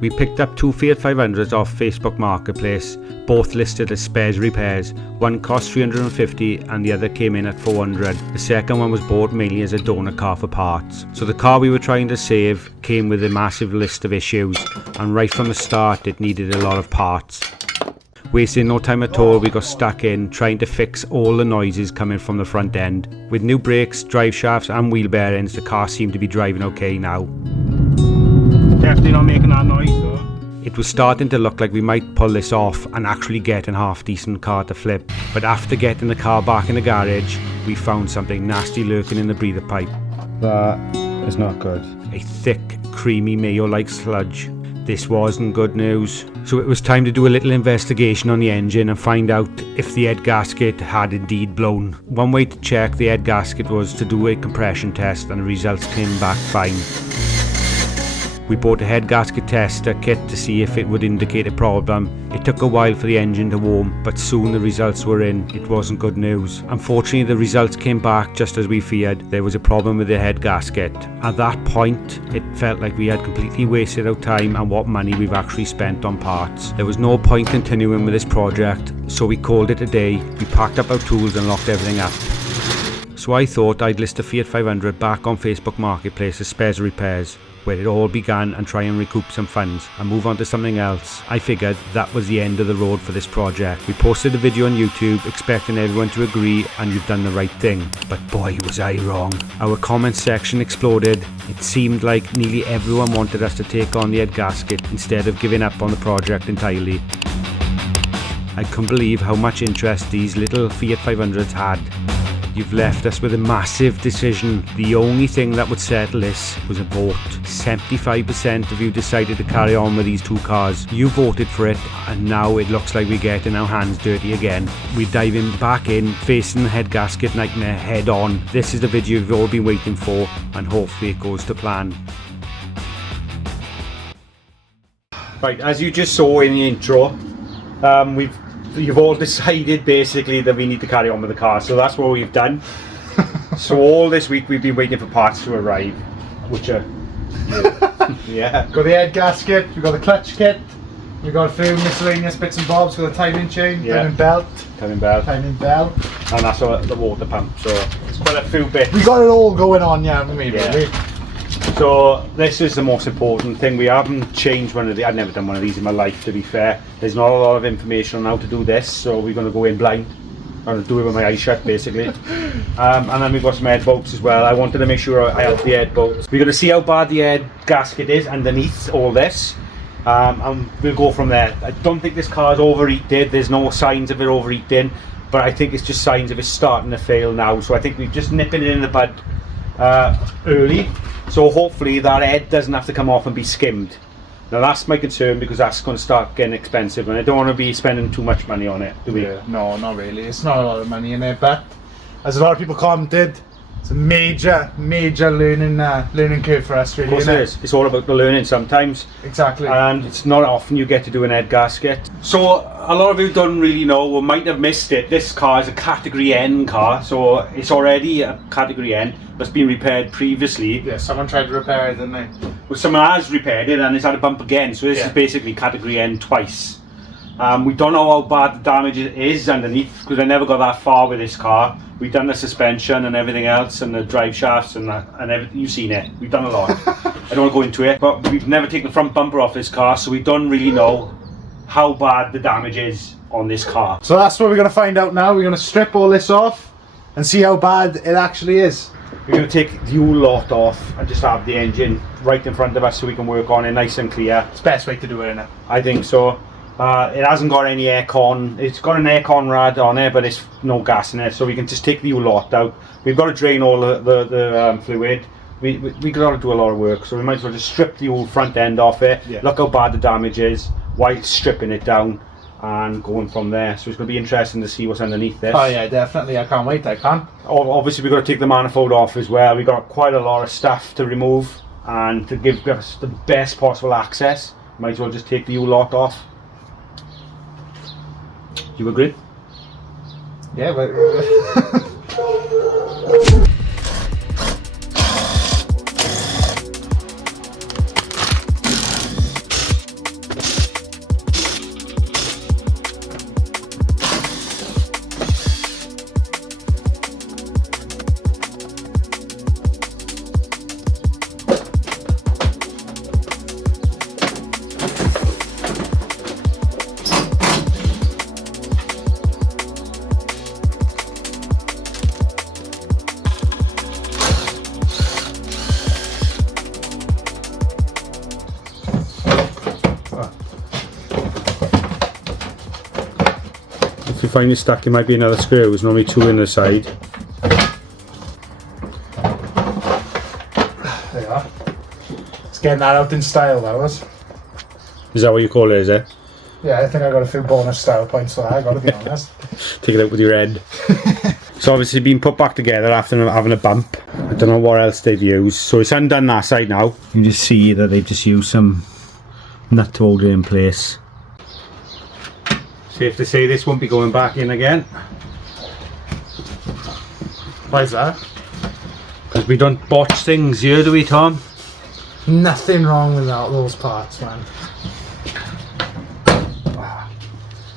We picked up two Fiat 500s off Facebook Marketplace, both listed as spares repairs. One cost $350 and the other came in at $400. The second one was bought mainly as a donor car for parts. So the car we were trying to save came with a massive list of issues, and right from the start it needed a lot of parts. Wasting no time at all, we got stuck in trying to fix all the noises coming from the front end. With new brakes, drive shafts and wheel bearings, the car seemed to be driving okay now. Definitely not making that noise though. It was starting to look like we might pull this off and actually get a half decent car to flip. But after getting the car back in the garage, we found something nasty lurking in the breather pipe. That is not good. A thick, creamy mayo-like sludge. This wasn't good news. So it was time to do a little investigation on the engine and find out if the head gasket had indeed blown. One way to check the head gasket was to do a compression test, and the results came back fine. We bought a head gasket tester kit to see if it would indicate a problem. It took a while for the engine to warm, but soon the results were in. It wasn't good news. Unfortunately, the results came back just as we feared. There was a problem with the head gasket. At that point, it felt like we had completely wasted our time and what money we've actually spent on parts. There was no point continuing with this project, so we called it a day. We packed up our tools and locked everything up. So I thought I'd list the Fiat 500 back on Facebook Marketplace as spares repairs, where it all began, and try and recoup some funds and move on to something else. I figured that was the end of the road for this project. We posted a video on YouTube expecting everyone to agree and you've done the right thing, but boy was I wrong. Our comment section exploded. It seemed like nearly everyone wanted us to take on the head gasket instead of giving up on the project entirely. I couldn't believe how much interest these little Fiat 500s had. You've left us with a massive decision. The only thing that would settle this was a vote. 75% of you decided to carry on with these two cars. You voted for it, and now it looks like we're getting our hands dirty again. We're diving back in, facing the head gasket nightmare head on. This is the video you've all been waiting for, and hopefully it goes to plan. Right, as you just saw in the intro, you've all decided basically that we need to carry on with the car, so that's what we've done. So all this week we've been waiting for parts to arrive, which are yeah. Got the head gasket, we've got the clutch kit, we've got a few miscellaneous bits and bobs, got the timing chain, timing belt, and that's the water pump, so it's quite a few bits. We got it all going on, yeah, haven't we, really? So this is the most important thing. We haven't changed one of the. I've never done one of these in my life, to be fair. There's not a lot of information on how to do this, so we're going to go in blind. I'm going to do it with my eyes shut, basically. And then we've got some head bolts as well. I wanted to make sure I have the head bolts. We're going to see how bad the head gasket is underneath all this, and we'll go from there. I don't think this car's overheated. There's no signs of it overheating, but I think it's just signs of it starting to fail now. So I think we're just nipping it in the bud early. So hopefully that head doesn't have to come off and be skimmed. Now that's my concern, because that's going to start getting expensive, and I don't want to be spending too much money on it, do we? Yeah, no, not really. It's not a lot of money in it, but as a lot of people commented, it's a major learning curve for us, really. Of course it is. It's all about the learning sometimes. Exactly. And it's not often you get to do an head gasket. So a lot of you don't really know, or might have missed it. This car is a category N car, so it's already a category N. That's been repaired previously. Yeah, someone tried to repair it, didn't they? Well, someone has repaired it and it's had a bump again, so this is basically category N twice. We don't know how bad the damage is underneath, because I never got that far with this car. We've done the suspension and everything else, and the drive shafts and everything. You've seen it. We've done a lot. I don't want to go into it, but we've never taken the front bumper off this car, so we don't really know how bad the damage is on this car. So that's what we're going to find out now. We're going to strip all this off and see how bad it actually is. We're going to take the whole lot off and just have the engine right in front of us so we can work on it nice and clear. It's the best way to do it, isn't it? I think so. It hasn't got any aircon. It's got an aircon rad on it, but it's no gas in it, so we can just take the whole lot out. We've got to drain all the fluid. We got to do a lot of work, so we might as well just strip the whole front end off it. Yeah. Look how bad the damage is while stripping it down and going from there. So it's going to be interesting to see what's underneath this. Oh yeah, definitely. I can't wait. I can't. Obviously we've got to take the manifold off as well. We've got quite a lot of stuff to remove, and to give us the best possible access, might as well just take the whole lot off. Do you agree? Yeah, but If you find it stuck, it might be another screw. There's normally 2 in the side. There you are. It's getting that out in style, that was. Is that what you call it, is it? Yeah, I think I got a few bonus style points for that, I gotta be honest. Take it out with your head. It's obviously been put back together after having a bump. I don't know what else they've used. So it's undone that side now. You can just see that they've just used some nut to hold it in place. Safe to say this won't be going back in again. Why is that? Because we don't botch things here, do we, Tom? Nothing wrong with those parts, man.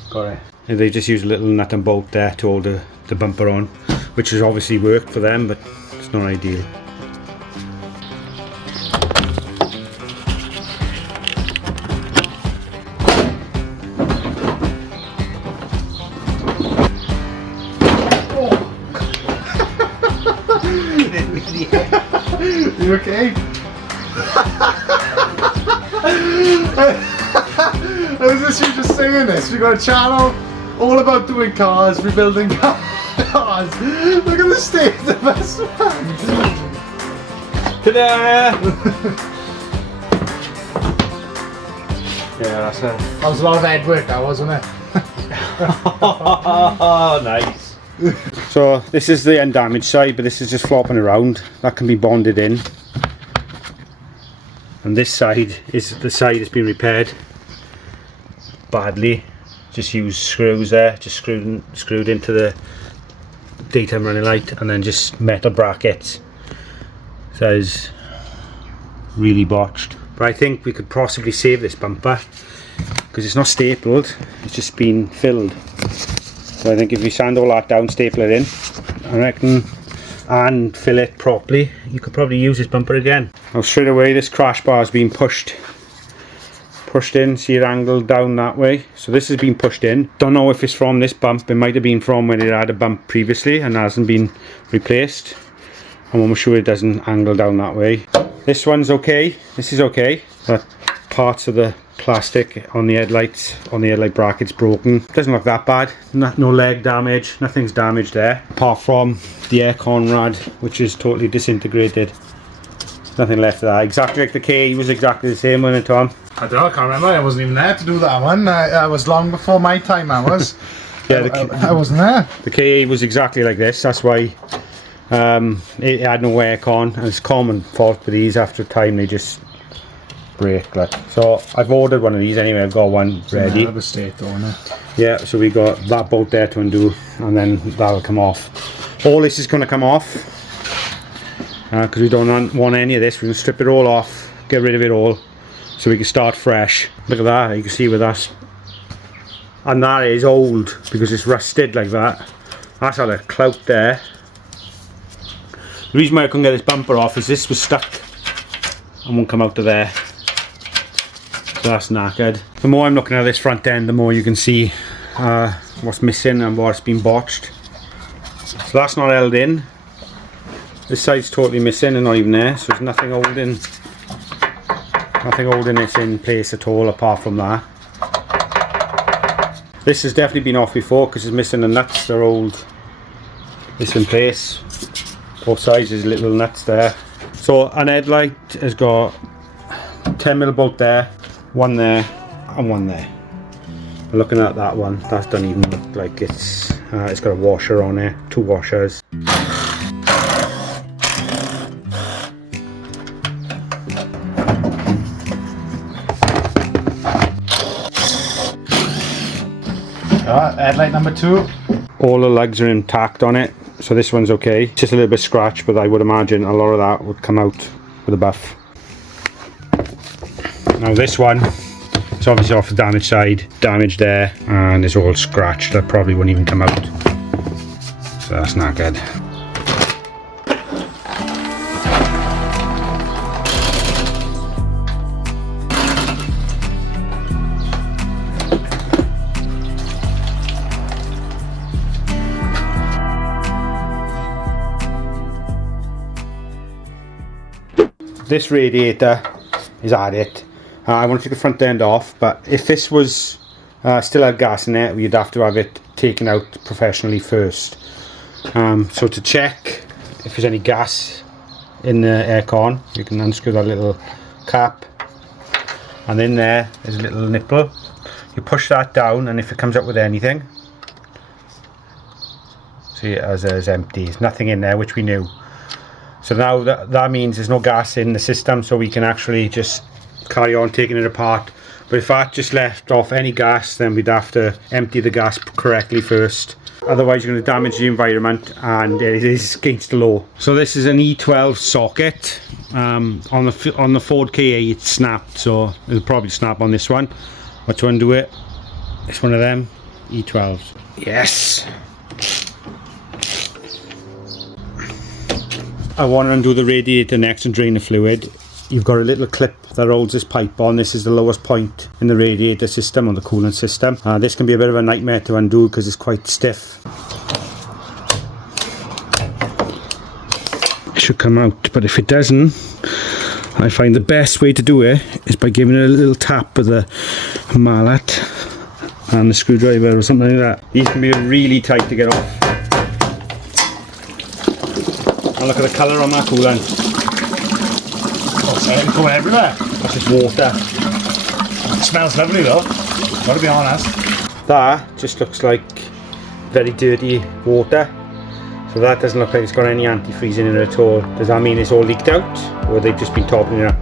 Got it. And they just used a little nut and bolt there to hold the bumper on, which has obviously worked for them, but it's not ideal. You okay? I was just you just saying this. We got a channel all about doing cars, rebuilding cars. Look at the state of the best man. Ta-da! Yeah, that's it. That was a lot of head work, that wasn't it? Oh, nice. So this is the undamaged side, but this is just flopping around. That can be bonded in. And this side is the side that's been repaired badly. Just use screws there, just screwed into the daytime running light, and then just metal brackets. So it's really botched. But I think we could possibly save this bumper because it's not stapled, it's just been filled. So I think if you sand all that down, staple it in, I reckon, and fill it properly, you could probably use this bumper again. Now straight away this crash bar has been pushed in, see it angled down that way. So this has been pushed in. Don't know if it's from this bump, it might have been from when it had a bump previously and hasn't been replaced. I'm almost sure it doesn't angle down that way. This one's okay, this is okay, but parts of the plastic on the headlights, on the headlight brackets broken. Doesn't look that bad, no leg damage, nothing's damaged there. Apart from the aircon rad, which is totally disintegrated. Nothing left of that. Exactly like the key was exactly the same, wasn't it, Tom? I don't know, I can't remember, I wasn't even there to do that one. I was long before my time, I was. Yeah, I wasn't there. The KE was exactly like this, that's why it had no aircon, and it's common fault with these. After a time they just break. Like, so I've ordered one of these anyway, I've got one ready. It's state though, isn't it? Yeah, so we got that bolt there to undo, and then that'll come off. All this is going to come off because we don't want any of this. We're going to strip it all off, get rid of it all, so we can start fresh. Look at that, you can see with us. And that is old because it's rusted like that. That's had a clout there. The reason why I couldn't get this bumper off is this was stuck and won't come out of there. So that's knackered. The more I'm looking at this front end, the more you can see what's missing and what's been botched. So that's not held in. This side's totally missing and not even there, so there's nothing holding this in place at all apart from that. This has definitely been off before because it's missing the nuts. They're old. It's in place. Both sides is little nuts there. So an headlight has got 10mm bolt there, one there and one there. Looking at that one, that doesn't even look like it's got a washer on it, 2 washers. Headlight number 2. All the lugs are intact on it, so this one's okay. Just a little bit scratched, but I would imagine a lot of that would come out with a buff. Now this one, it's obviously off the damaged side, damage there, and it's all scratched. That probably wouldn't even come out. So that's not good. This radiator is at it. I want to take the front end off, but if this was Still had gas in it. We'd have to have it taken out professionally first. So to check if there's any gas in the aircon, you can unscrew that little cap, and in there is a little nipple. You push that down, and if it comes up with anything, see, it is empty. There's nothing in there, which we knew. So now that means there's no gas in the system, so we can actually just carry on taking it apart. But if that just left off any gas, then we'd have to empty the gas correctly first. Otherwise you're going to damage the environment, and it is against the law. So this is an E12 socket. On the Ford KA it's snapped, so it'll probably snap on this one. Which one do it? It's one of them E12s. Yes! I want to undo the radiator next and drain the fluid. You've got a little clip that holds this pipe on. This is the lowest point in the radiator system, or the coolant system. This can be a bit of a nightmare to undo because it's quite stiff. It should come out, but if it doesn't, I find the best way to do it is by giving it a little tap with a mallet and a screwdriver or something like that. These can be really tight to get off. And look at the colour on that coolant. Oh, it's going everywhere. That's just water. It smells lovely though, gotta be honest. That just looks like very dirty water. So that doesn't look like it's got any antifreeze in it at all. Does that mean it's all leaked out, or they've just been topping it up?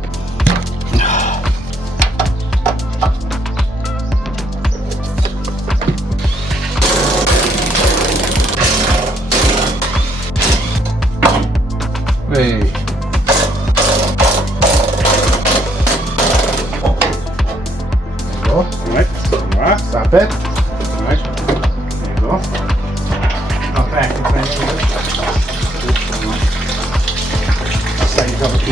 Hey. Right, Stop it. right. There you go. Not back. Size of a key.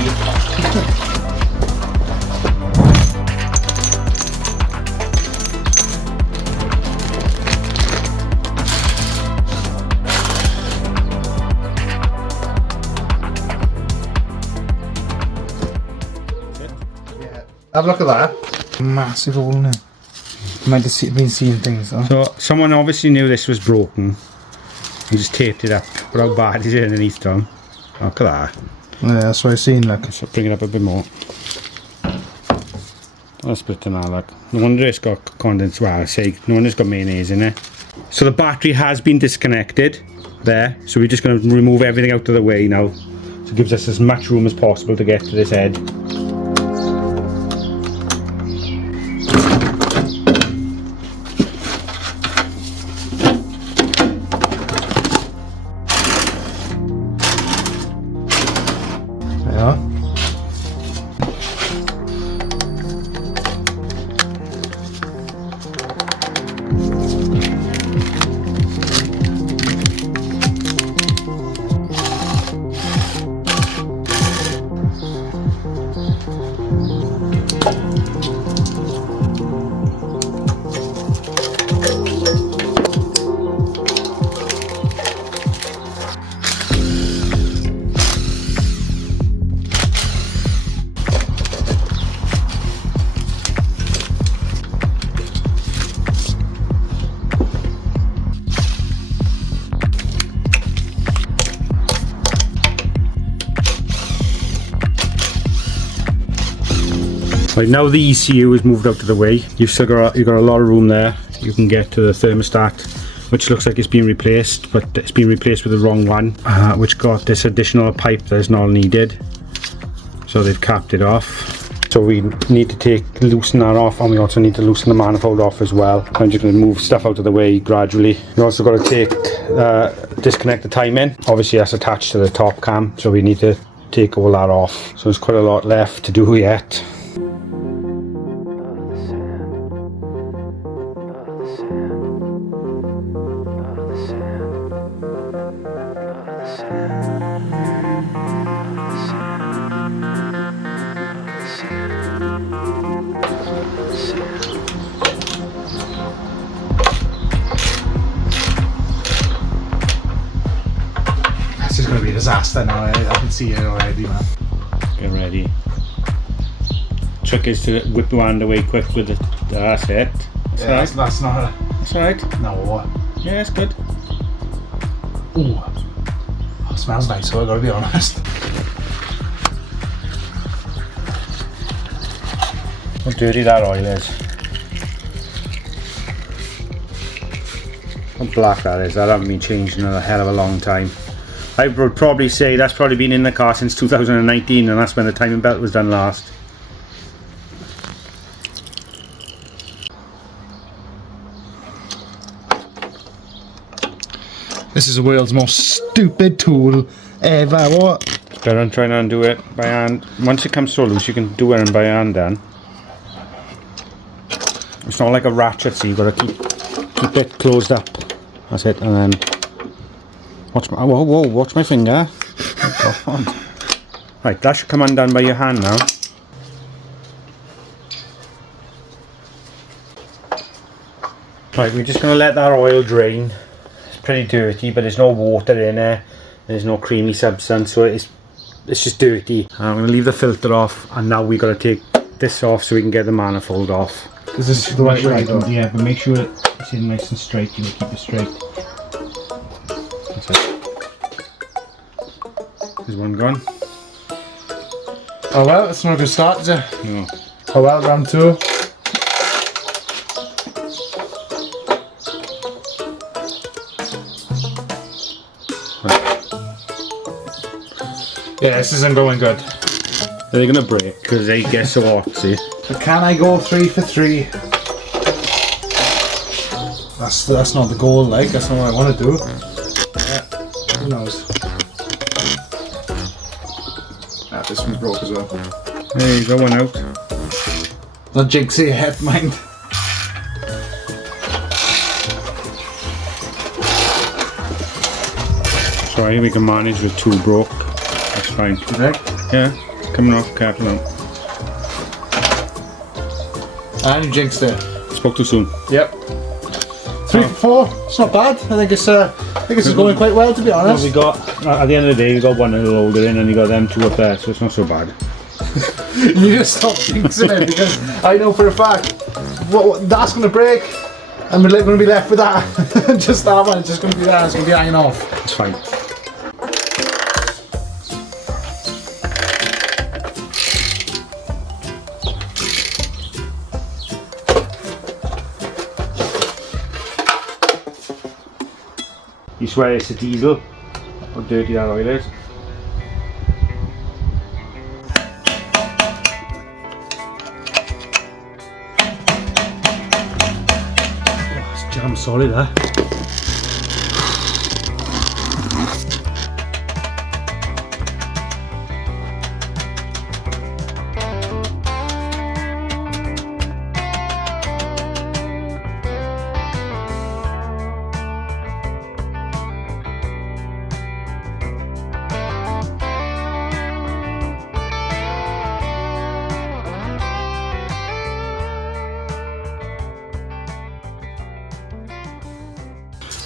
Yeah. Have a look at that. Massive hole in it. Might have been seeing things though. So someone obviously knew this was broken and just taped it up. But how bad is it underneath, Tom? Look at that. Yeah, that's what I've seen, look. So bring it up a bit more. That's better now, look. No wonder it's got condensed, well, I say, no wonder it's got mayonnaise in it. So the battery has been disconnected there. So we're just going to remove everything out of the way now. So it gives us as much room as possible to get to this head. Yeah. Right, now the ECU is moved out of the way. You've got a lot of room there. You can get to the thermostat, which looks like it's been replaced, but it's been replaced with the wrong one, which got this additional pipe that is not needed. So they've capped it off. So we need to loosen that off, and we also need to loosen the manifold off as well. I'm just going to move stuff out of the way gradually. You also got to disconnect the timing. Obviously that's attached to the top cam, so we need to take all that off. So there's quite a lot left to do yet. This is going to be a disaster now, I can see it already, man. Get ready. Trick is to whip your hand away quick with it. That's it. Yeah, that's not a... That's alright. No. Yeah, it's good. Ooh. Oh, it smells nice, so I gotta be honest. How dirty that oil is. How black that is. That hasn't been changed in a hell of a long time. I would probably say that's probably been in the car since 2019, and that's when the timing belt was done last. This is the world's most stupid tool ever. What? It's better than trying to undo it by hand. Once it comes so loose, you can do it by hand then. It's not like a ratchet, so you've got to keep it closed up. That's it, and then watch my watch my finger. God. Right, that should come undone by your hand now. Right, we're just going to let that oil drain. It's pretty dirty, but there's no water in there. There's no creamy substance, so it's just dirty. I'm going to leave the filter off, and now we've got to take this off so we can get the manifold off. Is this the right way? Yeah, but make sure it's in nice and straight. You keep it straight. That's it. There's one gone. Oh well, it's not a good start, is it? No. Oh well, round 2. Yeah, this isn't going good. They're gonna break because they get so hot, see? But can I go 3 for 3? That's not the goal, like, that's not what I want to do. Yeah, who knows? Ah, this one's broke as well. There you go, one out. Not jinx your head, mind. Sorry, we can manage with 2 broke. That's fine. Okay. Yeah, it's coming off, careful now. And you jinxed it. Spoke too soon. Yep. 3 for 4. It's not bad. I think it's going quite well, to be honest. Well, we got at the end of the day, we got one little older in, and you got them 2 up there, so it's not so bad. You just stop jinxing it because I know for a fact that's going to break, and we're going to be left with that. Just that one. It's just going to be there. It's going to be hanging off. It's fine. You swear it's a diesel? How dirty that oil is. Oh, it's jam solid, huh?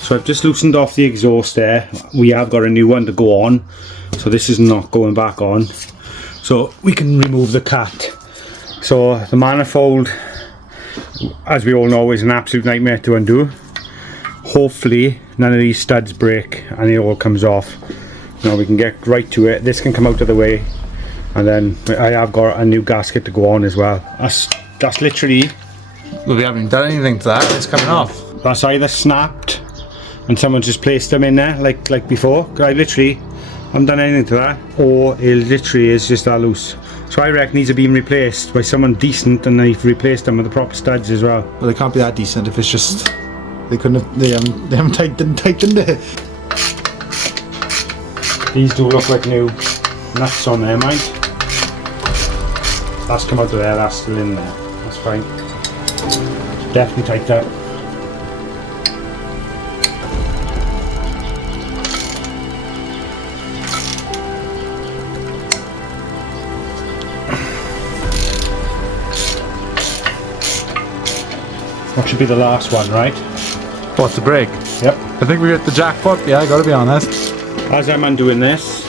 So I've just loosened off the exhaust there. We have got a new one to go on, so this is not going back on. So we can remove the cat. So the manifold, as we all know, is an absolute nightmare to undo. Hopefully none of these studs break and it all comes off. Now we can get right to it. This can come out of the way, and then I have got a new gasket to go on as well. That's literally... Well, we haven't done anything to that. It's coming off. That's either snapped and someone just placed them in there like before. I literally haven't done anything to that, or it literally is just that loose. So I reckon these are being replaced by someone decent, and they've replaced them with the proper studs as well. Well, they can't be that decent if it's just they haven't tightened it. These do look like new nuts on there, mind. That's come out of there, that's still in there. That's fine. Definitely tight that. That should be the last one, right? What's the break? Yep. I think we hit the jackpot. Yeah, I gotta be honest. As I'm undoing this,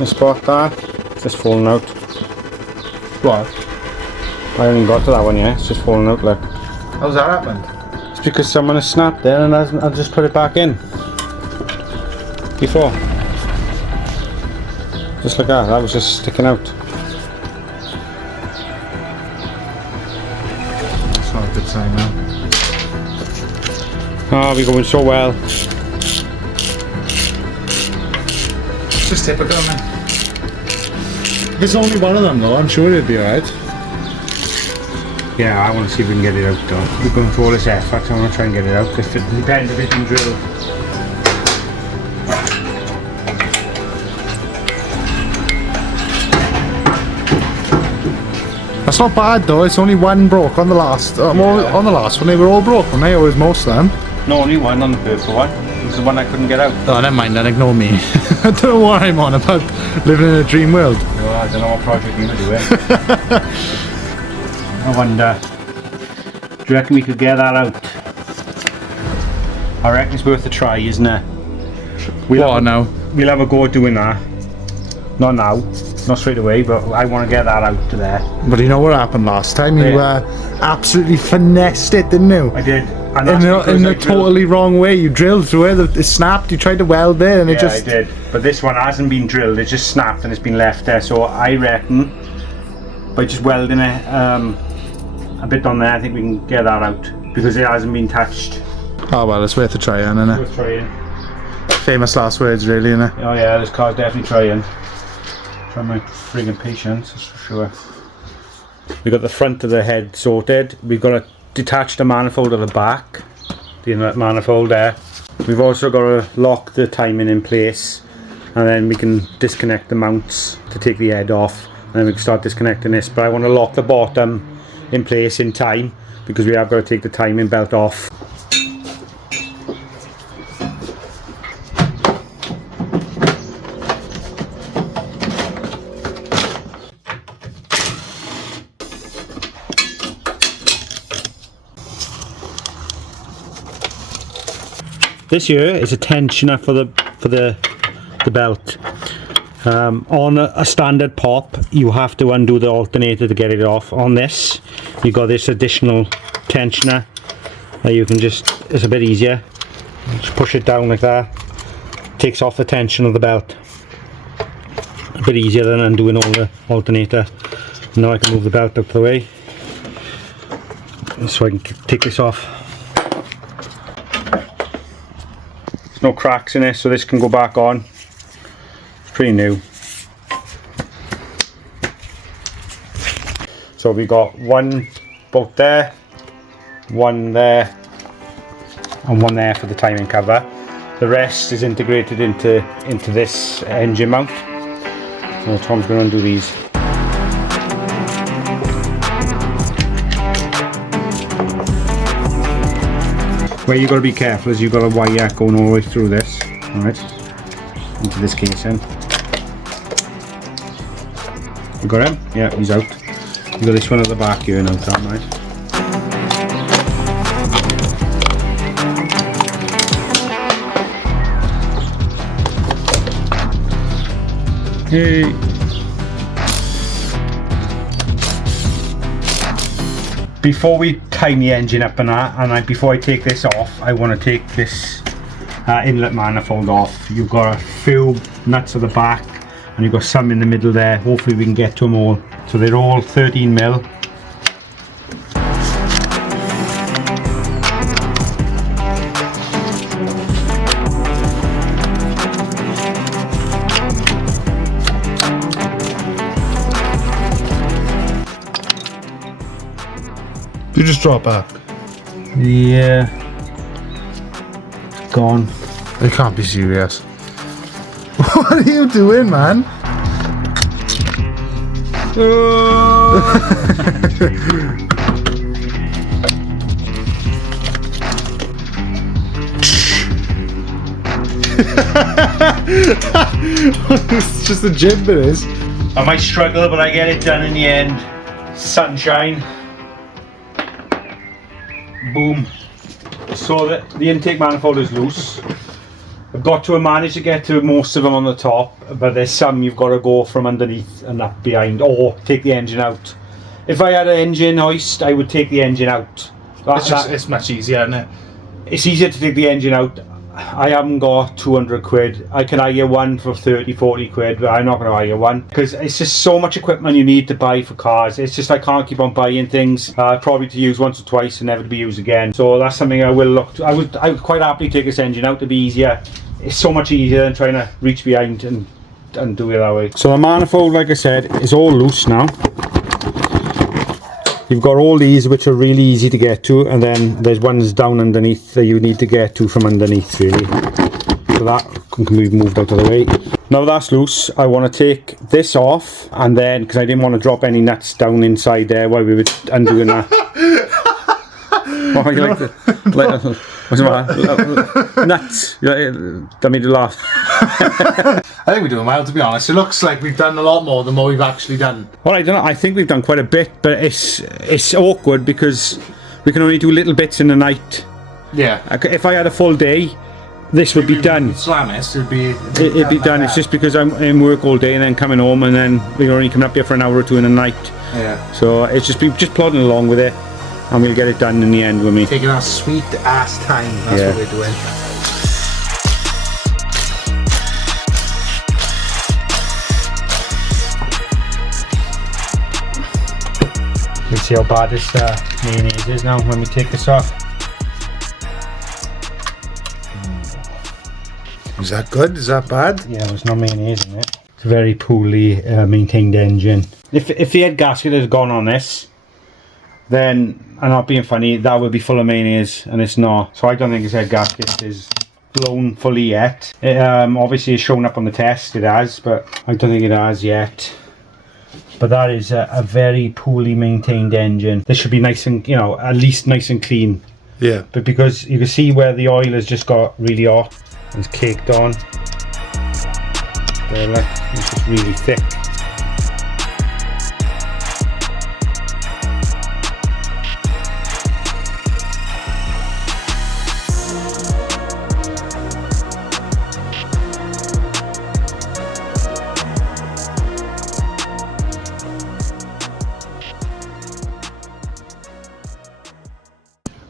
I spot that it's just falling out. What? I haven't even got to that one yet. It's just falling out. Look. How's that happened? because someone has snapped there and I'll just put it back in. Before. Just like that was just sticking out. It's not a good sign now. Oh, we're going so well. It's just typical, man. If it's only one of them though, I'm sure it'd be alright. Yeah, I want to see if we can get it out though. We're going through all this effort, so I want to try and get it out. If it depends if it can drill. That's not bad though, it's only one broke on the last. On the last one, they were all broken, they always most of them. No, only one on the purple one. It was the one I couldn't get out. Oh, never mind then, ignore me. I don't know what I'm on about, living in a dream world. Oh, I don't know what project you were doing. I wonder. Do you reckon we could get that out? I reckon it's worth a try, isn't it? What now? We'll have a go at doing that. Not now, not straight away, but I want to get that out to there. But you know what happened last time? You absolutely finessed it, didn't you? I did. And in the totally wrong way. You drilled through it, it snapped, you tried to weld it and it just... Yeah, I did. But this one hasn't been drilled, it's just snapped and it's been left there. So I reckon, by just welding it a bit on there, I think we can get that out. Because it hasn't been touched. Oh well, it's worth a try, isn't it? Worth trying. Famous last words, really, isn't it? Oh yeah, this car's definitely trying. Try my friggin' patience, that's for sure. We've got the front of the head sorted. We've got to detach the manifold at the back. The inlet manifold there. We've also got to lock the timing in place. And then we can disconnect the mounts to take the head off. And then we can start disconnecting this. But I want to lock the bottom in place in time, because we have got to take the timing belt off. This here is a tensioner for the belt. On a standard pop, you have to undo the alternator to get it off. On this, you got this additional tensioner that you can just, it's a bit easier. Just push it down like that. Takes off the tension of the belt. A bit easier than undoing all the alternator. Now I can move the belt out of the way, so I can take this off. There's no cracks in it, so this can go back on. It's pretty new. So we got one bolt there, one there, and one there for the timing cover. The rest is integrated into this engine mount. So Tom's going to undo these. Where you've got to be careful is you've got a wire going all the way through this, alright, into this casing. You got him? Yeah, he's out. You got this one at the back here now, Tom, right? Hey. Before we time the engine up and that, and before I take this off, I want to take this inlet manifold off. You've got a few nuts at the back and you've got some in the middle there. Hopefully we can get to them all. So they're all 13mm. You just drop back. Yeah. It's gone. You can't be serious. What are you doing, man? It's just a gym, it is. I might struggle, but I get it done in the end. Sunshine. Boom. So the intake manifold is loose. I've got to manage to get to most of them on the top, but there's some you've got to go from underneath and up behind, or take the engine out. If I had an engine hoist, I would take the engine out It's much easier, isn't it? It's easier to take the engine out. I haven't got 200 quid. I can hire one for 30, 40 quid, but I'm not going to hire one because it's just so much equipment you need to buy for cars. It's just I can't keep on buying things probably to use once or twice and never to be used again. So that's something I will look to. I would quite happily take this engine out to be easier. It's so much easier than trying to reach behind and do it that way. So the manifold, like I said, is all loose now. You've got all these which are really easy to get to, and then there's ones down underneath that you need to get to from underneath really. So that can be moved out of the way. Now that's loose, I want to take this off, and then, because I didn't want to drop any nuts down inside there while we were undoing that. Oh, you like the, what's the matter? Nuts. That made you laugh. I think we're doing well, to be honest. It looks like we've done a lot more than what we've actually done. Well, I don't know. I think we've done quite a bit, but it's awkward because we can only do little bits in the night. Yeah. If I had a full day, this would be done. Slammist, it'd be done. It's just because I'm in work all day and then coming home, and then we're only coming up here for an hour or two in the night. Yeah. So it's just plodding along with it, and we'll get it done in the end with me. Taking our sweet ass time. That's what we're doing. You can see how bad this mayonnaise is now when we take this off. Is that good? Is that bad? Yeah, there's no mayonnaise in it. It's a very poorly maintained engine. If the head gasket had gone on this, then, I'm not being funny, that would be full of mayonnaise, and it's not. So I don't think this head gasket is blown fully yet. It obviously is showing up on the test, it has, but I don't think it has yet. But that is a very poorly maintained engine. This should be nice and, at least nice and clean. Yeah. But because you can see where the oil has just got really hot, it's caked on. There, look, it's just really thick.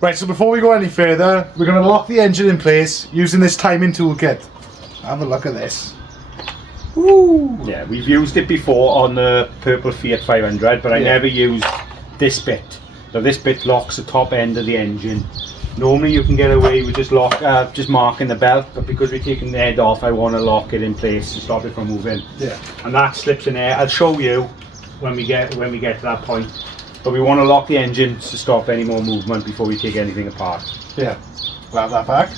Right, so before we go any further, we're going to lock the engine in place using this timing toolkit. Have a look at this. Woo! Yeah, we've used it before on the purple Fiat 500, but I never used this bit. So this bit locks the top end of the engine. Normally you can get away with just marking the belt, but because we're taking the head off, I want to lock it in place to stop it from moving. Yeah. And that slips in there. I'll show you when we get to that point. But we want to lock the engine to stop any more movement before we take anything apart. Yeah. Grab that back.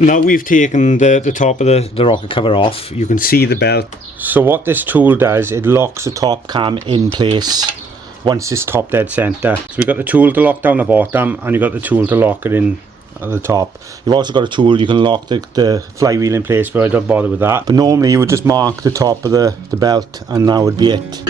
Now we've taken the top of the rocker cover off, you can see the belt. So what this tool does, it locks the top cam in place once it's top dead center. So we've got the tool to lock down the bottom, and you've got the tool to lock it in at the top. You've also got a tool you can lock the flywheel in place, but I don't bother with that. But normally you would just mark the top of the belt, and that would be it.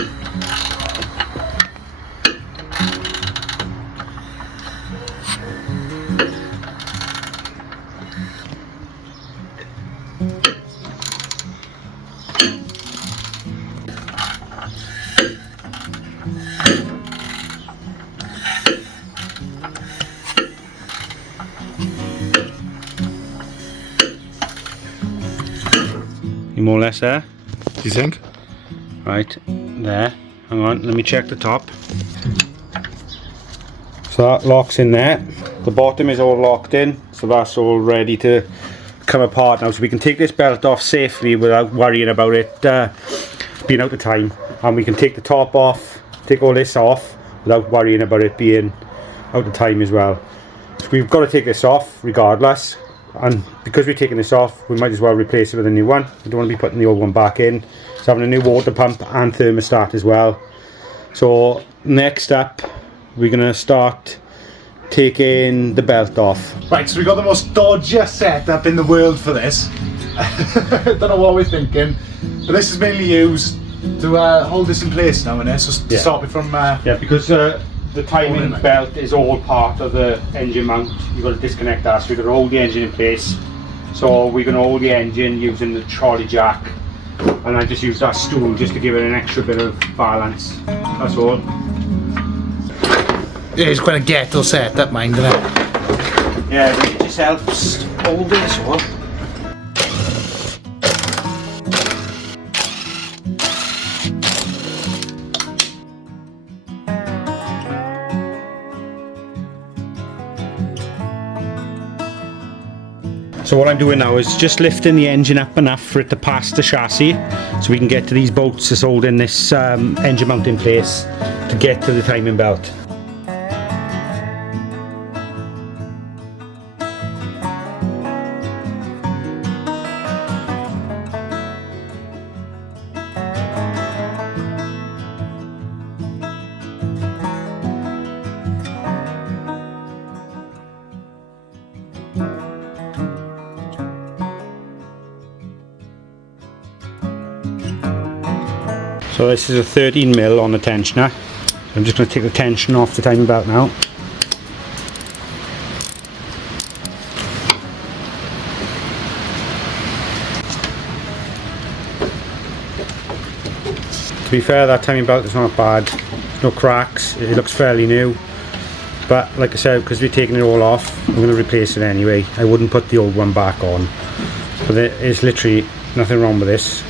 More or less there. Do you think? Right, there. Hang on, let me check the top. So that locks in there. The bottom is all locked in, so that's all ready to come apart now. So we can take this belt off safely without worrying about it being out of time. And we can take the top off, take all this off without worrying about it being out of time as well. So we've got to take this off regardless. And because we're taking this off, we might as well replace it with a new one. We don't want to be putting the old one back in. So having a new water pump and thermostat as well. So next up, we're going to start taking the belt off. Right, so we've got the most dodgiest setup in the world for this. Don't know what we're thinking, but this is mainly used to hold this in place now, and so to stop it from... yeah, because the timing belt is all part of the engine mount. You've got to disconnect that, so we're going to hold the engine in place. So we're going to hold the engine using the trolley jack, and I just use that stool just to give it an extra bit of balance. That's all. It's quite a ghetto setup, mind, isn't it? Yeah, but it just helps hold this one. So what I'm doing now is just lifting the engine up enough for it to pass the chassis, so we can get to these bolts that's holding this engine mount in place to get to the timing belt. So this is a 13mm on the tensioner. I'm just going to take the tension off the timing belt now. To be fair, that timing belt is not bad. There's no cracks, it looks fairly new. But like I said, because we're taking it all off, I'm going to replace it anyway. I wouldn't put the old one back on. But there is literally nothing wrong with this.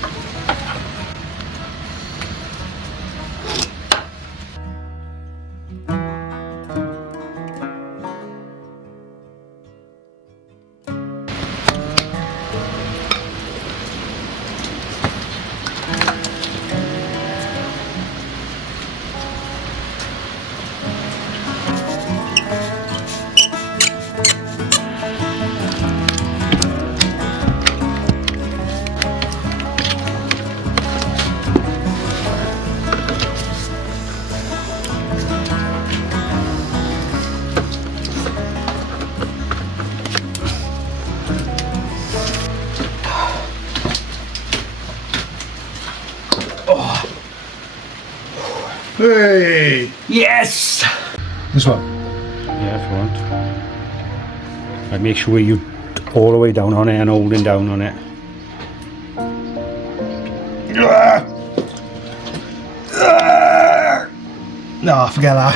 Hey! Yes! This one? Yeah, if you want. I'd make sure you all the way down on it and holding down on it. No, forget that.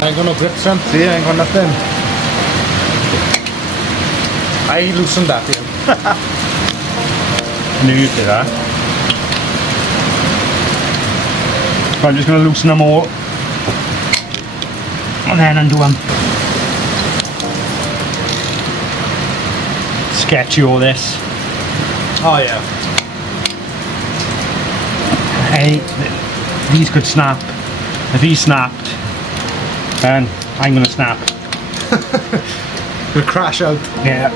I ain't got no grip strength, see, I ain't got nothing. I loosened that here. I knew you'd do that. I'm just going to loosen them all and then undo them. Sketchy all this. Oh yeah. Hey, these could snap. If he snapped, then I'm going to snap. Gonna crash out. Yeah.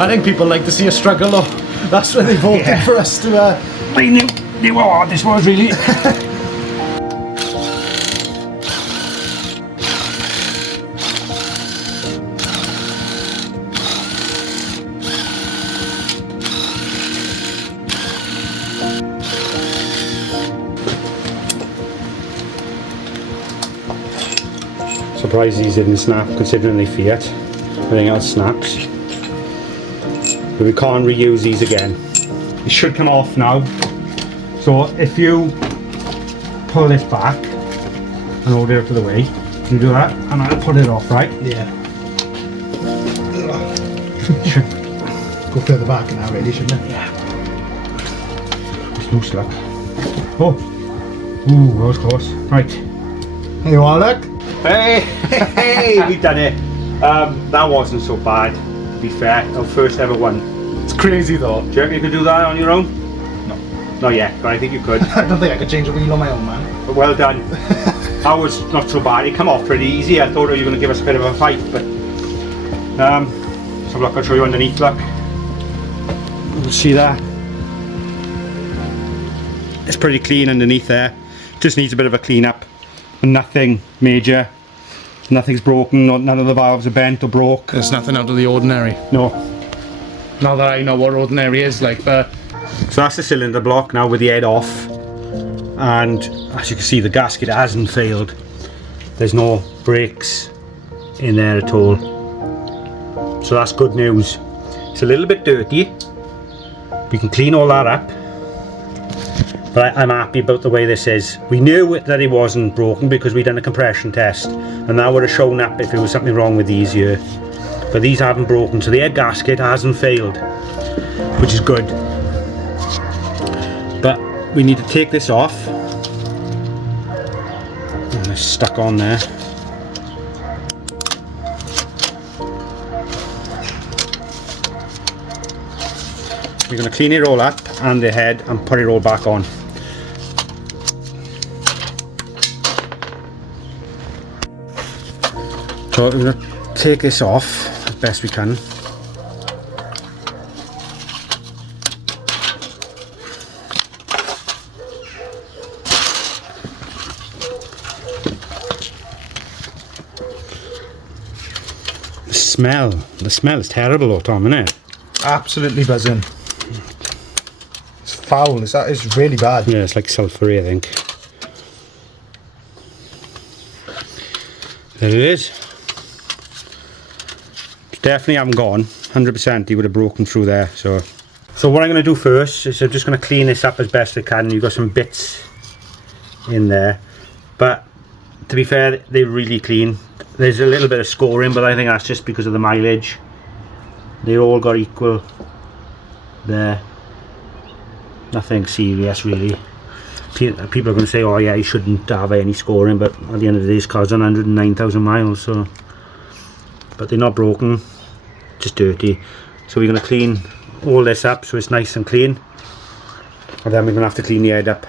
I think people like to see us struggle though. That's when they voted for us to They knew how hard this was, really. Surprised these didn't snap, considering they Fiat. Everything else snaps. But we can't reuse these again. It should come off now. So if you pull this back and hold it out of the way, you do that, and I'll put it off, right? yeah. Should Go further back now, really, shouldn't it? Yeah. It's no slack. Oh! Ooh, that was close. Right. Hey, you all look? Hey! Hey! We done it. That wasn't so bad, to be fair. Our first ever one. It's crazy though. Do you reckon you could do that on your own? No. Not yet, but I think you could. I don't think I could change a wheel on my own, man. But well done. That was not so bad. It came off pretty easy. I thought you were going to give us a bit of a fight, but so look, I'll show you underneath. Look, you'll see that. It's pretty clean underneath there. Just needs a bit of a clean up. Nothing major. Nothing's broken. None of the valves are bent or broke. There's nothing out of the ordinary. No. Now that I know what ordinary is like, but So that's the cylinder block now with the head off. and as you can see the gasket hasn't failed. There's no breaks in there at all, so that's good news. It's a little bit dirty, we can clean all that up, but I'm happy about the way this is. We knew that it wasn't broken because we'd done a compression test, and that would have shown up if there was something wrong with these here, but these haven't broken, so the head gasket hasn't failed, which is good. But we need to take this off. And it's stuck on there. We're going to clean it all up and the head and put it all back on. So we're going to take this off as best we can. The smell is terrible though, Tom, isn't it? Absolutely buzzing. It's foul, it's really bad. Yeah, it's like sulphur-y, I think. There it is. Definitely haven't gone. 100% he would have broken through there. So what I'm going to do first is I'm just going to clean this up as best I can. You've got some bits in there, but to be fair, they're really clean. There's a little bit of scoring, but I think that's just because of the mileage. They all got equal there. Nothing serious really. People are going to say, oh yeah, you shouldn't have any scoring, but at the end of the day this car's done 109,000 miles, so. But they're not broken, just dirty. So we're going to clean all this up so it's nice and clean, and then we're going to have to clean the head up.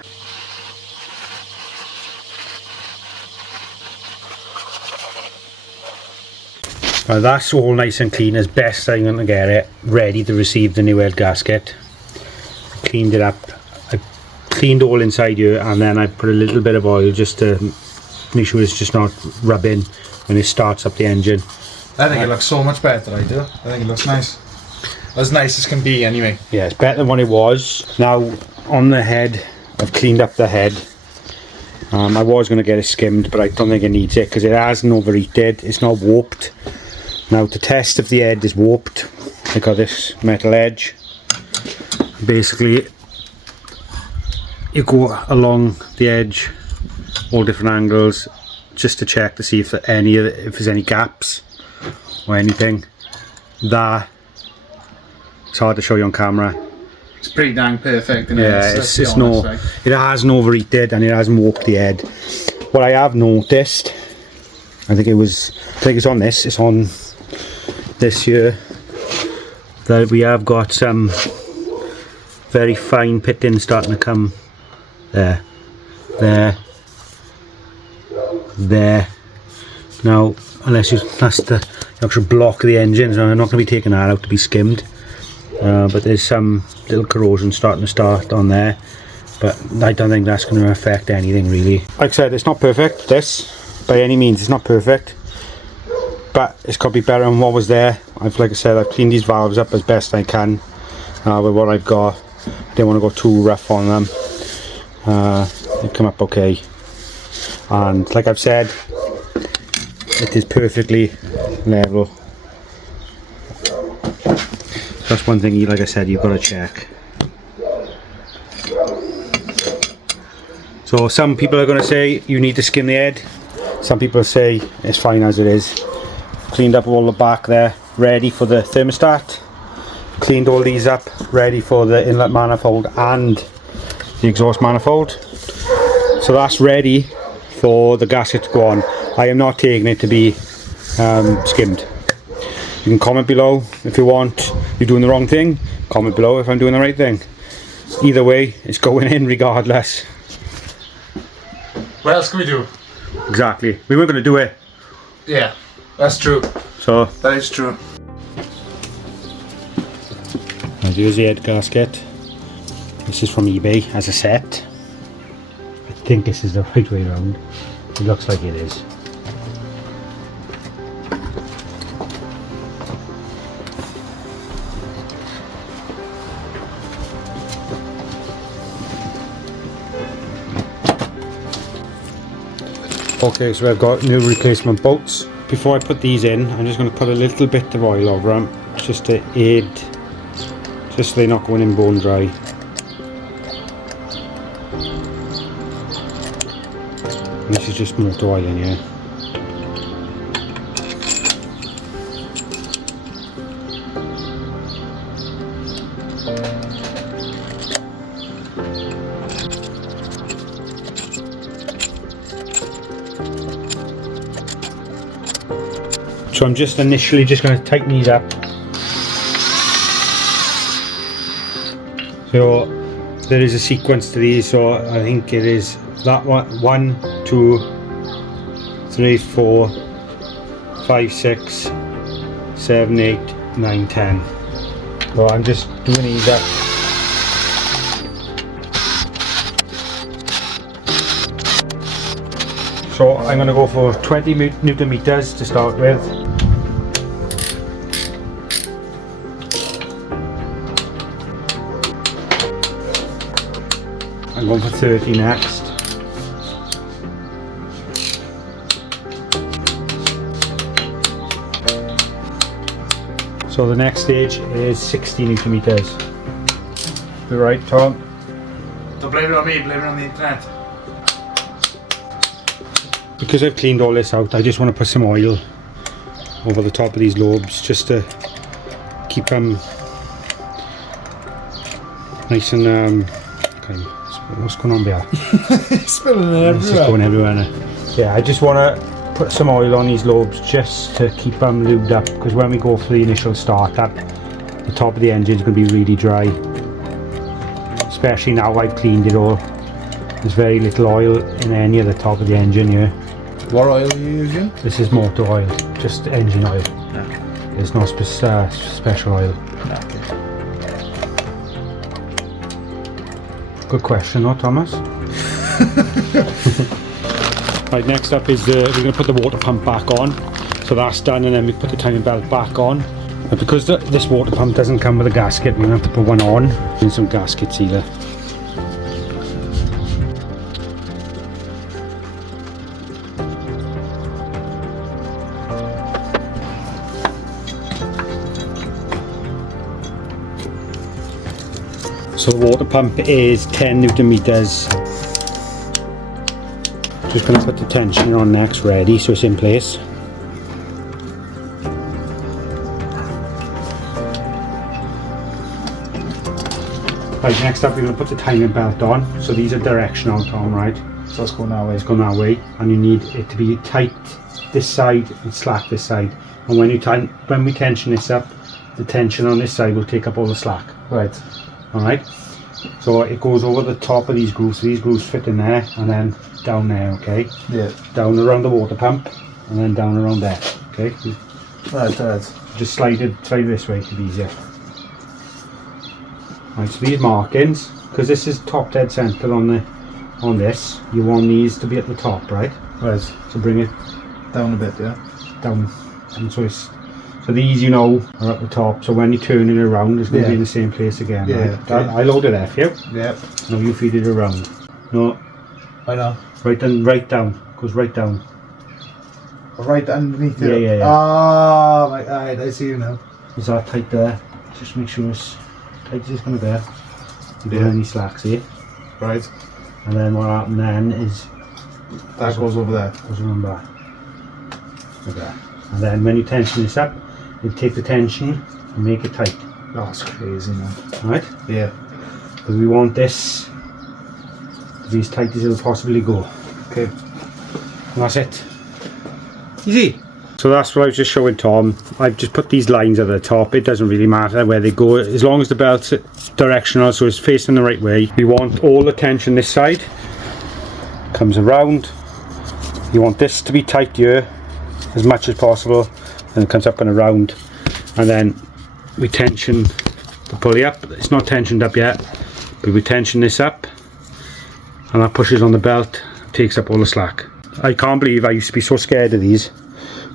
Well, that's all nice and clean as best I'm going to get it, ready to receive the new head gasket. Cleaned it up, I cleaned all inside here, and then I put a little bit of oil just to make sure it's just not rubbing when it starts up the engine. I think it looks so much better, I do. I think it looks nice. As nice as can be anyway. Yeah, it's better than what it was. Now on the head, I've cleaned up the head. I was going to get it skimmed, but I don't think it needs it because it hasn't overheated, it's not warped. Now to test if the head is warped, I got this metal edge. Basically you go along the edge, all different angles, just to check to see if there's any gaps or anything. That it's hard to show you on camera. It's pretty dang perfect, isn't it? Yeah, it hasn't overheated and it hasn't warped the head. What I have noticed, I think it's on this, it's on this here, that we have got some very fine pitting starting to come there. Now, unless that's the actual block of the engine, so I'm not going to be taking that out to be skimmed. But there's some little corrosion starting to start on there, but I don't think that's going to affect anything really. Like I said, it's not perfect, this, by any means, it's not perfect, but it's got to be better than what was there. Like I said, I've cleaned these valves up as best I can with what I've got. I didn't want to go too rough on them. They come up okay, and like I've said, it is perfectly level. That's one thing, like I said, you've got to check. So some people are going to say you need to skim the head. Some people say it's fine as it is. Cleaned up all the back there, ready for the thermostat. Cleaned all these up, ready for the inlet manifold and the exhaust manifold. So that's ready for the gasket to go on. I am not taking it to be skimmed. You can comment below if you want you're doing the wrong thing. Comment below if I'm doing the right thing. Either way, it's going in regardless. What else can we do? Exactly. We weren't going to do it. Yeah, that's true. So that is true. Here's the head gasket. This is from eBay as a set. I think this is the right way around. It looks like it is. Okay, so I've got new replacement bolts. Before I put these in, I'm just going to put a little bit of oil over them, just to aid, just so they're not going in bone dry. And this is just motor oil in here. So I'm just initially just going to tighten these up. So there is a sequence to these, so I think it is that one, 1, 2, 3, 4, 5, 6, 7, 8, 9, 10. So I'm just doing these up. So I'm going to go for 20 Newton meters to start with. I'm going for 30 next. So the next stage is 60 Newton meters. You right, Tom? Don't blame it on me, blame it on the internet. Because I've cleaned all this out, I just want to put some oil over the top of these lobes just to keep them nice and okay. What's going on there? It's spilling it everywhere. It's just going everywhere now. Yeah, I just want to put some oil on these lobes just to keep them lubed up, because when we go for the initial startup, the top of the engine is going to be really dry. Especially now I've cleaned it all. There's very little oil in any of the top of the engine here. What oil are you using? This is motor oil, just engine oil. Yeah. There's no special oil. Okay. Good question, though, Thomas. Right, next up is we're going to put the water pump back on. So that's done, and then we put the timing belt back on. But because this water pump doesn't come with a gasket, we're going to have to put one on and some gasket sealer. So the water pump is 10 Newton meters. Just going to put the tension on next, ready, so it's in place. Right, next up we're going to put the timing belt on. So these are directional, Tom, right? So it's going that way. It's going that way, and you need it to be tight this side and slack this side. And when we tension this up, the tension on this side will take up all the slack. Right. Alright, so it goes over the top of these grooves, so these grooves fit in there and then down there, okay? Yeah. Down around the water pump and then down around there, okay? Right. Just slide it this way to be easier. Right, so these markings, because this is top dead centre on this, you want these to be at the top, right? Right. So bring it Down a bit, yeah? down, and so these, you know, are at the top, so when you turn it around it's going to be in the same place again, yeah, right? okay. I loaded F, yeah? Yep. Now you feed it around. No, I know. right down, goes right down. Right underneath it? Yeah. Ah, right, I see you now. Is that tight there? Just make sure it's tight as it's going to be. You don't have any slacks here. Right. And then what happens then is That goes over there. goes around back. Like that. And then when you tension this up, you take the tension and make it tight. That's crazy, man. Right? Yeah. Because we want this to be as tight as it'll possibly go. Okay. And that's it. Easy. So that's what I was just showing Tom. I've just put these lines at the top. It doesn't really matter where they go, as long as the belt's directional, so it's facing the right way. You want all the tension this side. Comes around. You want this to be tight here as much as possible, and it comes up and around, and then we tension the pulley up. It's not tensioned up yet, but we tension this up, and that pushes on the belt, takes up all the slack. I can't believe I used to be so scared of these.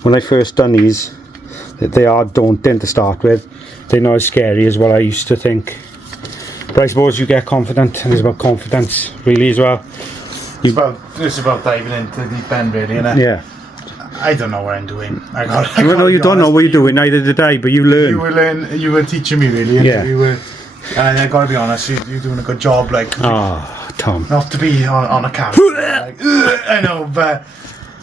When I first done these, they are daunting to start with. They're not as scary as what I used to think, but I suppose you get confident, and it's about confidence really as well. It's about diving into the deep end, really, innit? Yeah. I don't know what I'm doing. No, you don't know what you're doing, neither did I, but you learn. You were teaching me, really. Yeah. You were, and I gotta be honest, you're doing a good job, like. Oh, Tom. Not to be on a camera. Like, I know, but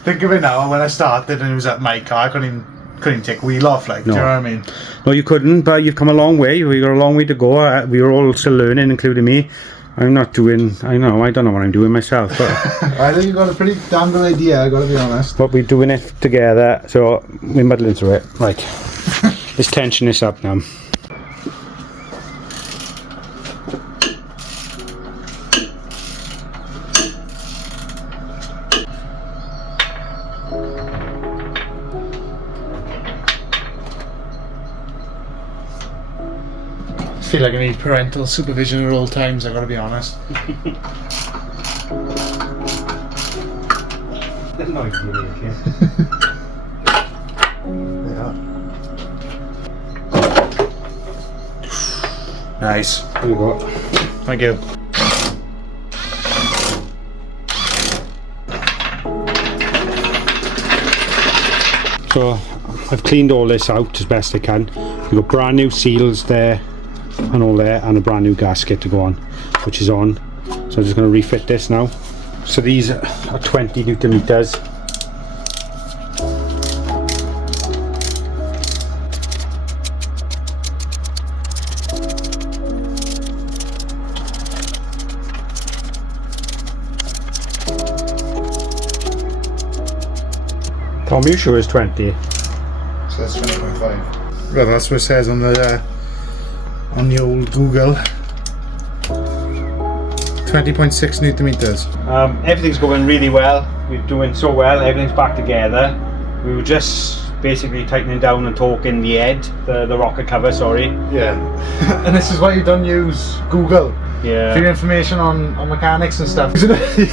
think of it now. When I started and it was at my car, I couldn't even take a wheel off. Like, No. do you know what I mean? No, you couldn't, but you've come a long way. We got a long way to go. We were all still learning, including me. I'm not doing, I don't know what I'm doing myself. But I think you got a pretty damn good idea, I gotta be honest. but we're doing it together, so we're muddling through it. Right, let's tension this up now. I feel like I need parental supervision at all times, I gotta be honest. Nice. There you go. Thank you. So I've cleaned all this out as best I can. We've got brand new seals there and all there, and a brand new gasket to go on, which is on. So I'm just going to refit this now. So these are 20 Newton meters. Tom, you sure it's 20? So that's 20.5. Well, that's what it says on the old Google. 20.6 Newton meters. Everything's going really well. We're doing so well. Everything's back together. We were just basically tightening down and torquing the head, the rocker cover, sorry. Yeah. And this is why you don't use Google. Yeah. For your information on mechanics and stuff.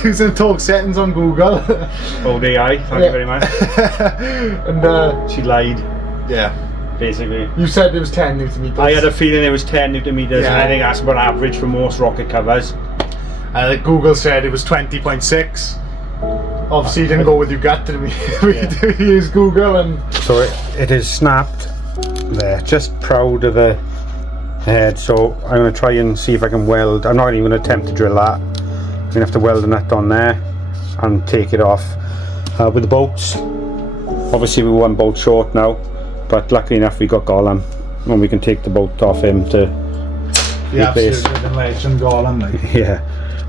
Using torque settings on Google. Old AI, thank you very much. And she lied, yeah. basically. You said it was 10 Newton meters. I had a feeling it was 10 Newton meters, Yeah. and I think that's about average for most rocket covers. Google said it was 20.6. Obviously you didn't go with your gut, did we? We used Google and... So it is snapped there. Just proud of the head. So I'm going to try and see if I can weld. I'm not even going to attempt to drill that. I'm going to have to weld a nut on there and take it off. With the bolts, obviously we're one bolt short now, but luckily enough we got Golem and we can take the bolt off him to The replace. absolute legend Golem, like. Yeah.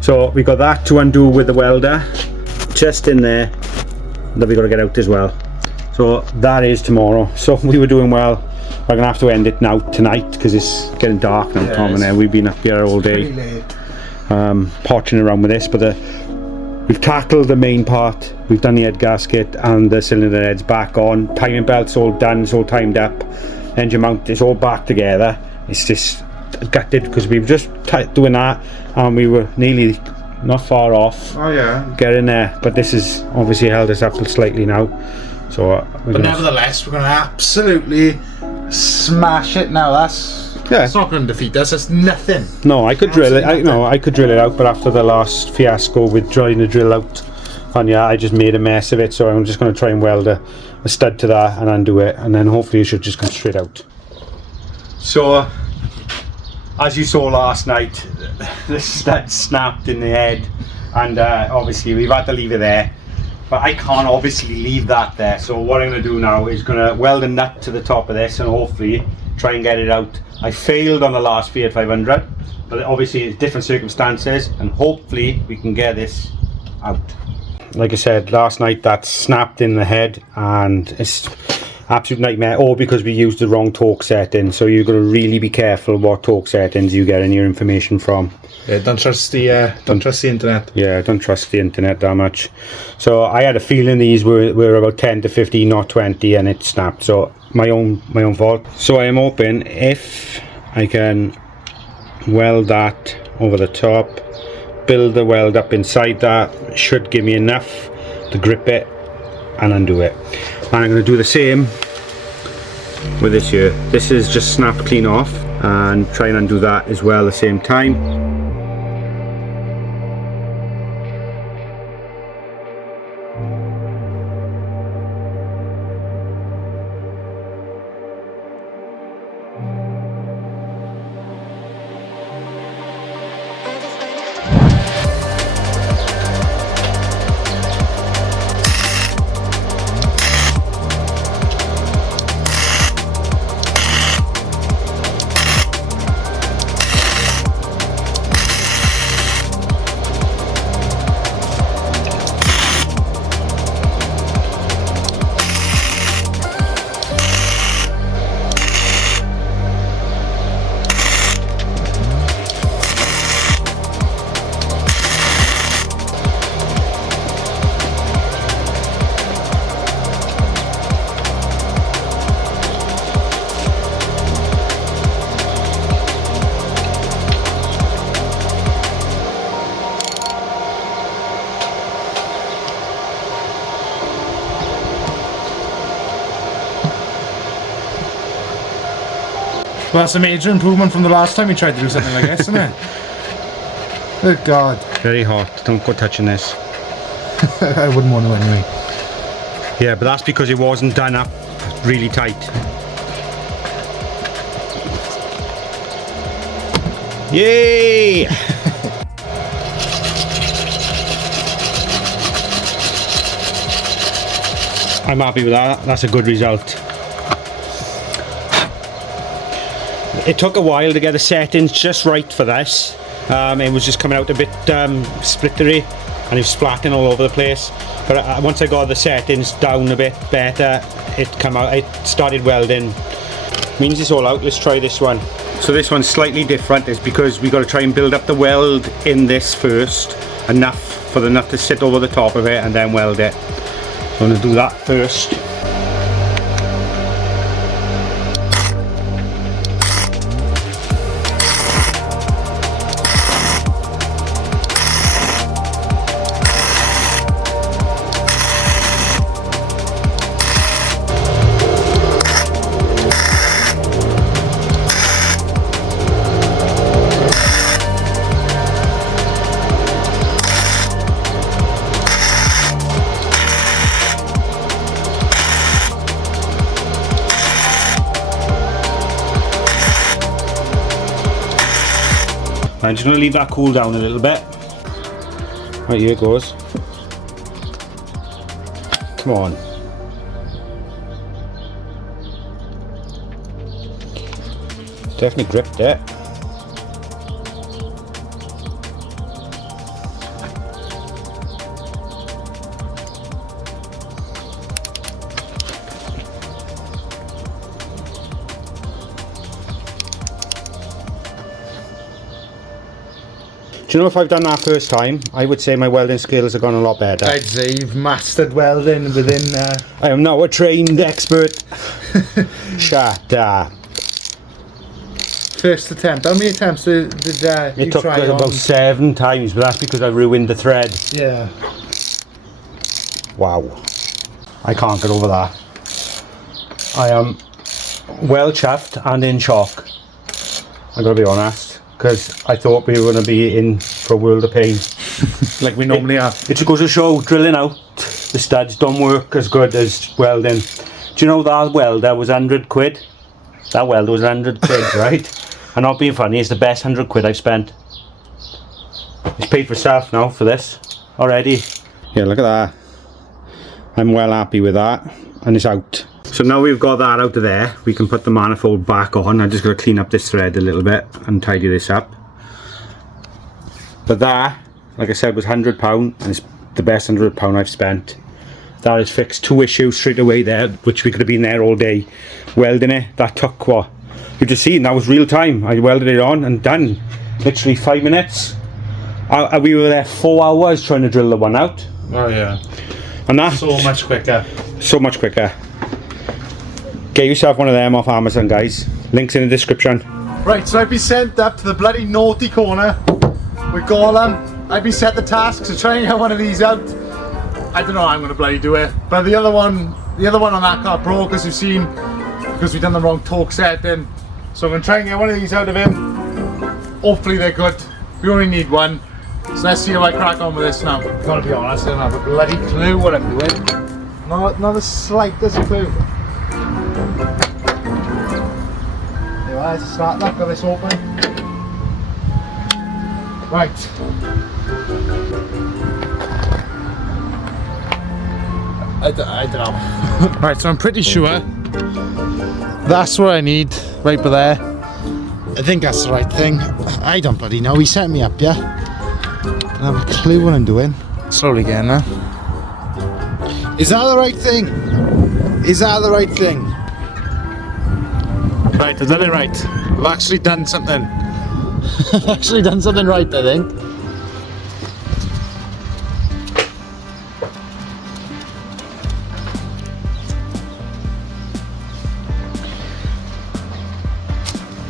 So we got that to undo with the welder, just in there, that we got to get out as well. So that is tomorrow. So we were doing well. We're gonna have to end it now tonight because it's getting dark now, Tom, and we've been up here all day, potching around with this. But we've tackled the main part. We've done the head gasket and the cylinder heads back on. Timing belt's all done. It's all timed up. Engine mount is all back together. It's just gutted because we were just doing that and we were nearly not far off getting there, but this has obviously held us up slightly now. So but nevertheless we're going to absolutely smash it now. It's not going to defeat us. It's nothing. No, I could drill it. I could drill it out, but after the last fiasco with trying to drill out on I just made a mess of it. So I'm just going to try and weld a stud to that and undo it, and then hopefully it should just come straight out. So as you saw last night, the stud snapped in the head, and obviously we've had to leave it there, but I can't obviously leave that there. So what I'm going to do now is going to weld a nut to the top of this and hopefully try and get it out. I failed on the last Fiat 500, but obviously it's different circumstances, and hopefully we can get this out. Like I said last night, that snapped in the head and it's absolute nightmare, all because we used the wrong torque setting. So you've got to really be careful what torque settings you get in your information from. Yeah, don't trust the internet. Yeah, don't trust the internet that much. So I had a feeling these were about 10 to 15, not 20, and it snapped. So my own fault. So I am hoping if I can weld that over the top, build the weld up inside that, should give me enough to grip it and undo it. And I'm going to do the same with this here. This is just snapped clean off, and try and undo that as well at the same time. Well, that's a major improvement from the last time we tried to do something like this, isn't it? Good God. Very hot. Don't go touching this. I wouldn't want to anyway. Yeah, but that's because it wasn't done up really tight. Yay! I'm happy with that. That's a good result. It took a while to get the settings just right for this. It was just coming out a bit splittery and it was splatting all over the place. But once I got the settings down a bit better, it started welding. Means it's all out. Let's try this one. So this one's slightly different. It's because we got to try and build up the weld in this first, enough for the nut to sit over the top of it and then weld it. So I'm going to do that first. I'm just going to leave that cool down a little bit. Right, here it goes. Come on. Definitely gripped it. Do you know, if I've done that first time, I would say my welding skills have gone a lot better. I'd say you've mastered welding within... I am now a trained expert. Shut up. First attempt. How many attempts did you took try about on? 7 times, but that's because I ruined the thread. Yeah. Wow. I can't get over that. I am well chuffed and in shock. I gotta be honest. Because I thought we were going to be in for a world of pain. Like we normally are. It just goes to show, drilling out the studs don't work as good as welding. Do you know that welder was 100 quid? That welder was 100 quid, right? I'm not being funny, it's the best 100 quid I've spent. It's paid for itself now for this, already. Yeah, look at that. I'm well happy with that, and it's out. So now we've got that out of there, we can put the manifold back on. I'm just going to clean up this thread a little bit and tidy this up. But that, like I said, was £100 and it's the best £100 I've spent. That has fixed 2 issues straight away there, which we could have been there all day welding it. That took what? You've just seen, that was real time. I welded it on and done. Literally 5 minutes. We were there 4 hours trying to drill the one out. Oh yeah. And that... So much quicker. So much quicker. Get yourself one of them off Amazon, guys. Links in the description. Right, so I've been sent up to the bloody naughty corner with Golem. I've been set the task to try and get one of these out. I don't know how I'm going to bloody do it. But the other one on that car broke, as you've seen, because we've done the wrong torque setting. So I'm going to try and get one of these out of him. Hopefully they're good. We only need one. So let's see how I crack on with this now. Gotta be honest, I don't have a bloody clue what I'm doing. Not the slightest clue. Let's start that, got this open. Right. I don't know. Right, so I'm pretty sure that's what I need, right by there. I think that's the right thing. I don't bloody know, he set me up, yeah? I don't have a clue what I'm doing. Slowly getting there. Is that the right thing? Is that the right thing? Right, I've done it right. I've actually done something. I've actually done something right, I think.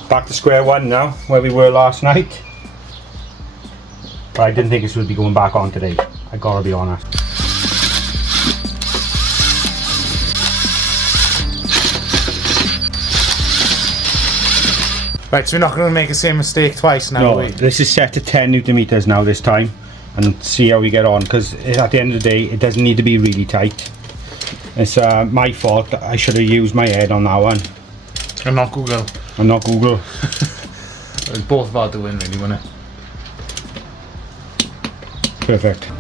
Back to square one now, where we were last night. But I didn't think this would be going back on today. I gotta be honest. Right, so we're not going to make the same mistake twice now, are we? This is set to 10 newton meters now this time, and see how we get on, because at the end of the day it doesn't need to be really tight. It's my fault. I should have used my head on that one. And not Google. And not Google. It was both of our doing, really, wasn't it? Perfect.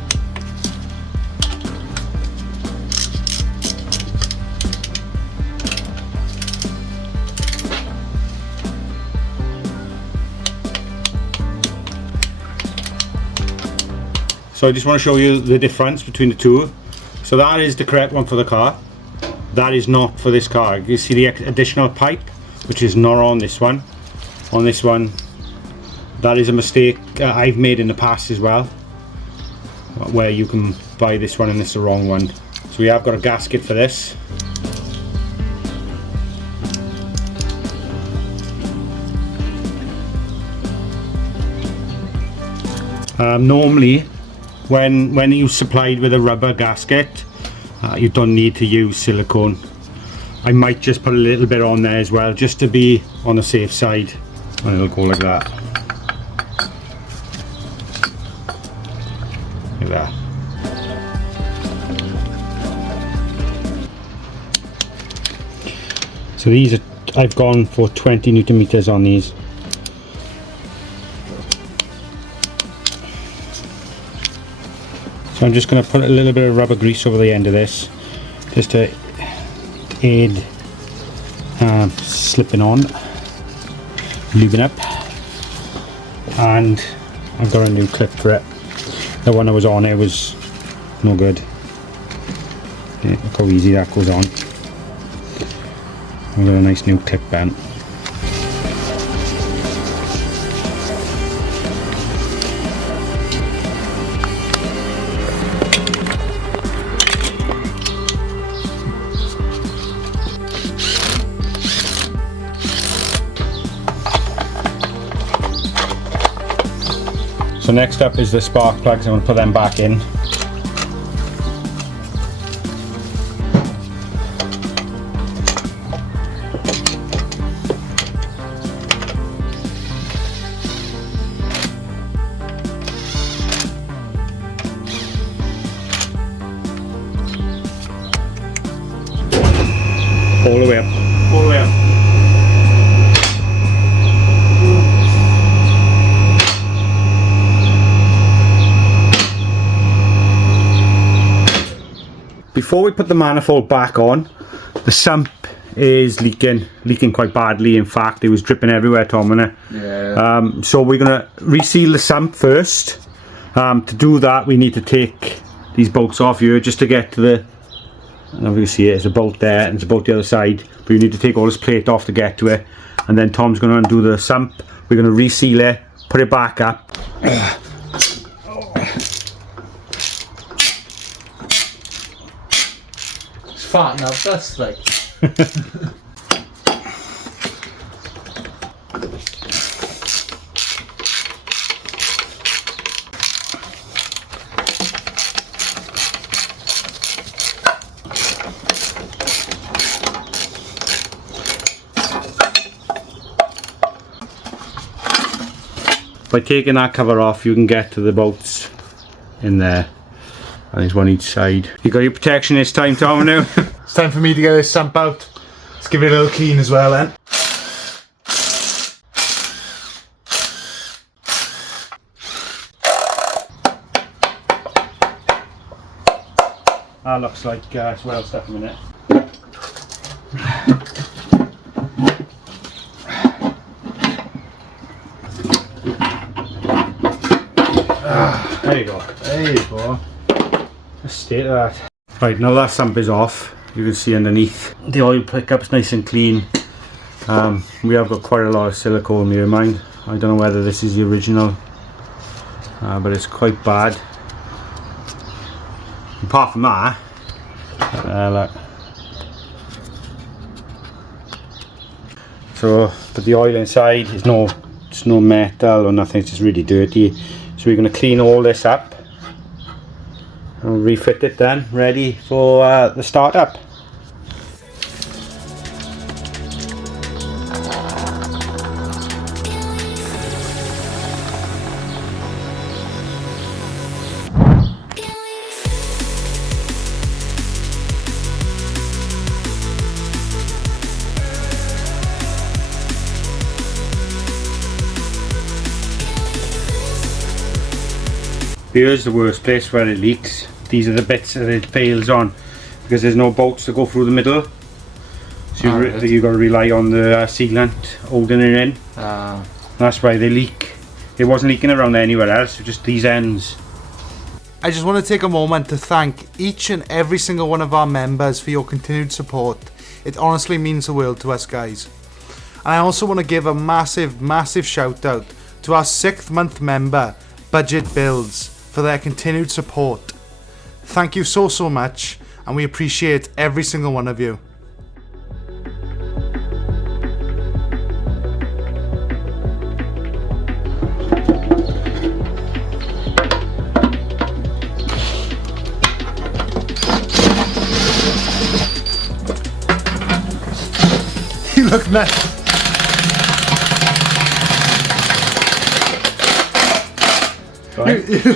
So I just want to show you the difference between the two. So that is the correct one for the car. That is not for this car. You see the additional pipe, which is not on this one. On this one, that is a mistake I've made in the past as well, where you can buy this one and it's the wrong one. So we have got a gasket for this. Normally, when you supplied with a rubber gasket, you don't need to use silicone. I might just put a little bit on there as well, just to be on the safe side, and it'll go like that. Like that. So these are, I've gone for 20 newton meters on these. So I'm just going to put a little bit of rubber grease over the end of this, just to aid slipping on, lubing up. And I've got a new clip for it. The one I was on, it was no good. Yeah, look how easy that goes on. I've got a nice new clip bent. So next up is the spark plugs. I'm going to put them back in. All the way up. All the way up. Before we put the manifold back on, the sump is leaking quite badly. In fact, it was dripping everywhere, Tom, wasn't it? Yeah. So we're going to reseal the sump first. To do that, we need to take these bolts off here just to get to the, I don't know if you can see it, there's a bolt there and there's a bolt the other side, but you need to take all this plate off to get to it. And then Tom's going to undo the sump. We're going to reseal it, put it back up. Farting up dust, like. By taking that cover off, you can get to the bolts in there. And there's one each side. You got your protection this time, Tom, now? It's time for me to get this sump out. Let's give it a little clean as well then. That looks like it's well stuck in it. There you go. There you go. The state of that. Right, now that sump is off, you can see underneath the oil pickup's nice and clean. We have got quite a lot of silicone here, mind. I don't know whether this is the original, but it's quite bad. Apart from that, look. So, but the oil inside is it's no metal or nothing, it's just really dirty. So we're going to clean all this up and refit it then, ready for the startup. Here's the worst place where it leaks. These are the bits that it fails on because there's no bolts to go through the middle. So you've got to rely on the sealant holding it in. That's why they leak. It wasn't leaking around anywhere else, just these ends. I just want to take a moment to thank each and every single one of our members for your continued support. It honestly means the world to us, guys. And I also want to give a massive shout out to our 6th month member, Budget Builds, for their continued support. Thank you so much, and we appreciate every single one of you. You look nuts.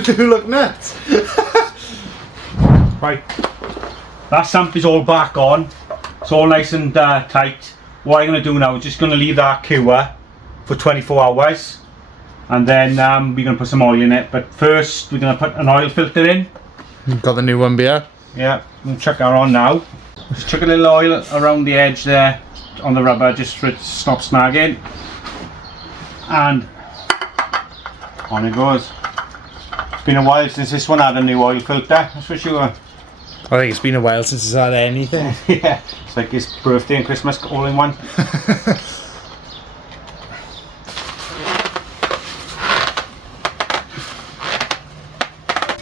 You look nuts. Right, that sump is all back on. It's all nice and tight. What I'm going to do now is just going to leave that cure for 24 hours. And then we're going to put some oil in it. But first we're going to put an oil filter in. You've got the new one beer. Yeah, we'll chuck that on now. Just chuck a little oil around the edge there on the rubber just for it to stop snagging. And on it goes. It's been a while since this one had a new oil filter, that's for sure. I think it's been a while since it's had anything. Yeah, it's like his birthday and Christmas all in one.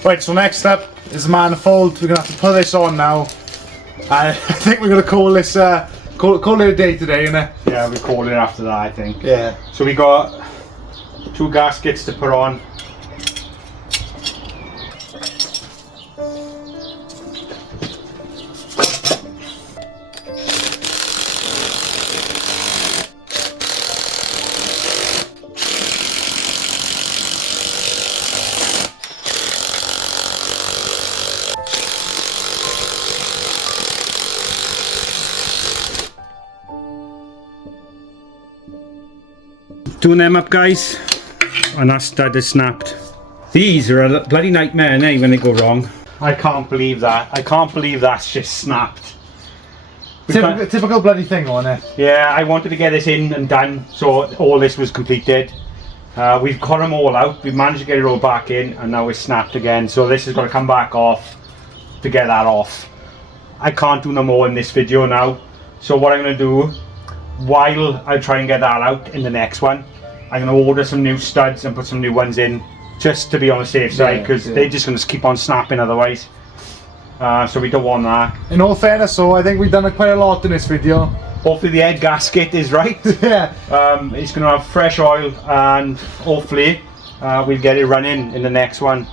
Right, so next up is the manifold. We're going to have to put this on now. I think we're going to call this, call it a day today, innit? Yeah, we call it after that, I think. Yeah. So we got 2 gaskets to put on. Doing them up, guys, and that stud is snapped. These are a bloody nightmare, eh, when they go wrong. I can't believe that. I can't believe that's just snapped. Typical bloody thing on it. Yeah, I wanted to get this in and done, so all this was completed. We've cut them all out. We've managed to get it all back in, and now it's snapped again. So this is going to come back off to get that off. I can't do no more in this video now. So what I'm going to do, while I try and get that out in the next one, I'm going to order some new studs and put some new ones in, just to be on the safe side, because they're just going to keep on snapping otherwise. So we don't want that. In all fairness, so I think we've done quite a lot in this video. Hopefully the head gasket is right. Yeah. It's going to have fresh oil, and hopefully we'll get it running in the next one.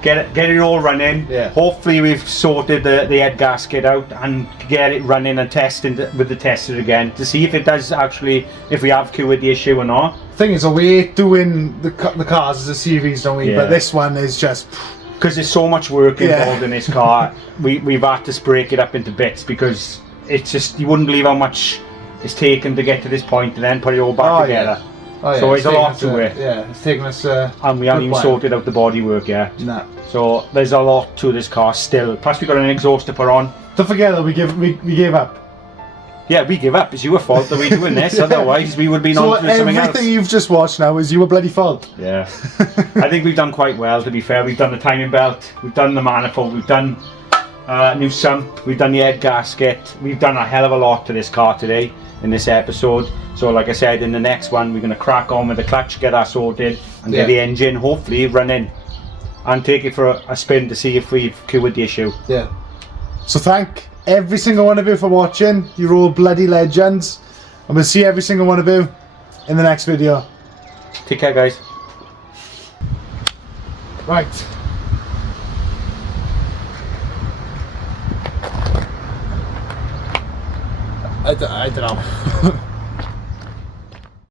Get it all running. Yeah. Hopefully we've sorted the head gasket out and get it running and testing with the tester again to see if it does actually, if we have cured the issue or not. Thing is, we hate doing the cars as a series, don't we? Yeah. But this one is just, because there's so much work involved in this car. We've had to break it up into bits, because it's just, you wouldn't believe how much it's taken to get to this point and then put it all back together. Yeah. Oh, yeah. So it's a lot to it. Yeah, it's taken us and we haven't even sorted out the bodywork yet. No. So there's a lot to this car still. Plus we got an exhaust to put on. Don't forget that we gave up. Yeah, we give up. It's your fault that we're doing this. Yeah. Otherwise we would have been on to something else. Everything you've just watched now is your bloody fault. Yeah. I think we've done quite well, to be fair. We've done the timing belt, we've done the manifold, we've done new sump, we've done the head gasket. We've done a hell of a lot to this car today in this episode. So like I said, in the next one we're going to crack on with the clutch, get that sorted, and get the engine hopefully running, and take it for a spin to see if we've cured the issue. Yeah. So thank every single one of you for watching. You're all bloody legends, and we'll see every single one of you in the next video. Take care, guys. Right. I don't know.